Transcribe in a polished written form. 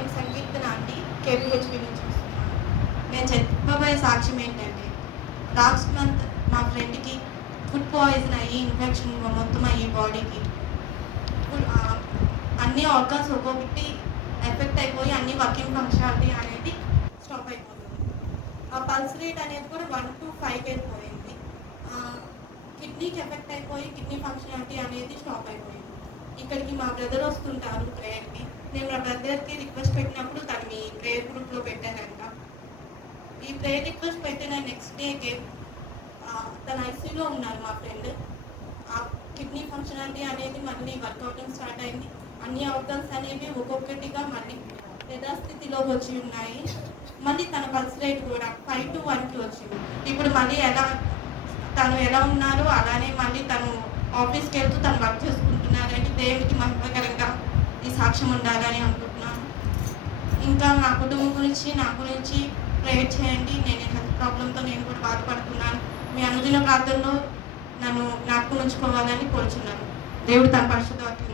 నేను సంగీత నాటి కేపీహెచ్పి నుంచి వస్తున్నాను. నేను చెప్పబోయే సాక్ష్యం ఏంటంటే, లాస్ట్ మంత్ మా ఫ్రెండ్కి ఫుడ్ పాయిజన్ అయ్యి ఇన్ఫెక్షన్ మొత్తం అయ్యి బాడీకి అన్ని ఆర్గాన్స్ ఒక్కొక్కటి ఎఫెక్ట్ అయిపోయి అన్ని వర్కింగ్ ఫంక్షనాలిటీ అనేది స్టాప్ అయిపోతుంది. ఆ పల్స్ రేట్ అనేది కూడా 1 to 5 వెళ్ళిపోయింది. కిడ్నీకి ఎఫెక్ట్ అయిపోయి కిడ్నీ ఫంక్షనాలిటీ అనేది స్టాప్ అయిపోయింది. ఇక్కడికి మా బ్రదర్ వస్తుంటారు ప్రేయర్కి. నేను మా బ్రదర్కి రిక్వెస్ట్ పెట్టినప్పుడు తను మీ ప్రేయర్ గ్రూప్లో పెట్టారంట. ఈ ప్రేయర్ రిక్వెస్ట్ పెట్టిన నెక్స్ట్ డేకే తన ఐసీయూలో ఉన్నారు మా ఫ్రెండ్. ఆ కిడ్నీ ఫంక్షనాలిటీ అనేది మళ్ళీ వర్కౌటింగ్ స్టార్ట్ అయింది. అన్ని ఆర్గన్స్ అనేవి ఒక్కొక్కటిగా మళ్ళీ యథాస్థితిలోకి వచ్చి ఉన్నాయి. మళ్ళీ తన పల్స్ రేట్ కూడా 5 to 1కి వచ్చింది. ఇప్పుడు మళ్ళీ తను ఎలా ఉన్నారో అలానే మళ్ళీ తను ఆఫీస్కి వెళ్తూ తను వర్క్ చేసుకుంటున్నారని దేవుడికి మహిమకరంగా ఈ సాక్ష్యం ఉండాలని అనుకుంటున్నాను. ఇంకా నా కుటుంబం గురించి నా గురించి ప్రేయర్ చేయండి. నేను హెల్త్ ప్రాబ్లంతో నేను కూడా బాధపడుతున్నాను. మీ అనుదిన ప్రార్థనలో నన్ను జ్ఞాపకం ఉంచుకోవాలని కోరుచున్నాను. దేవుడు తన పరిశుద్ధ వాక్యం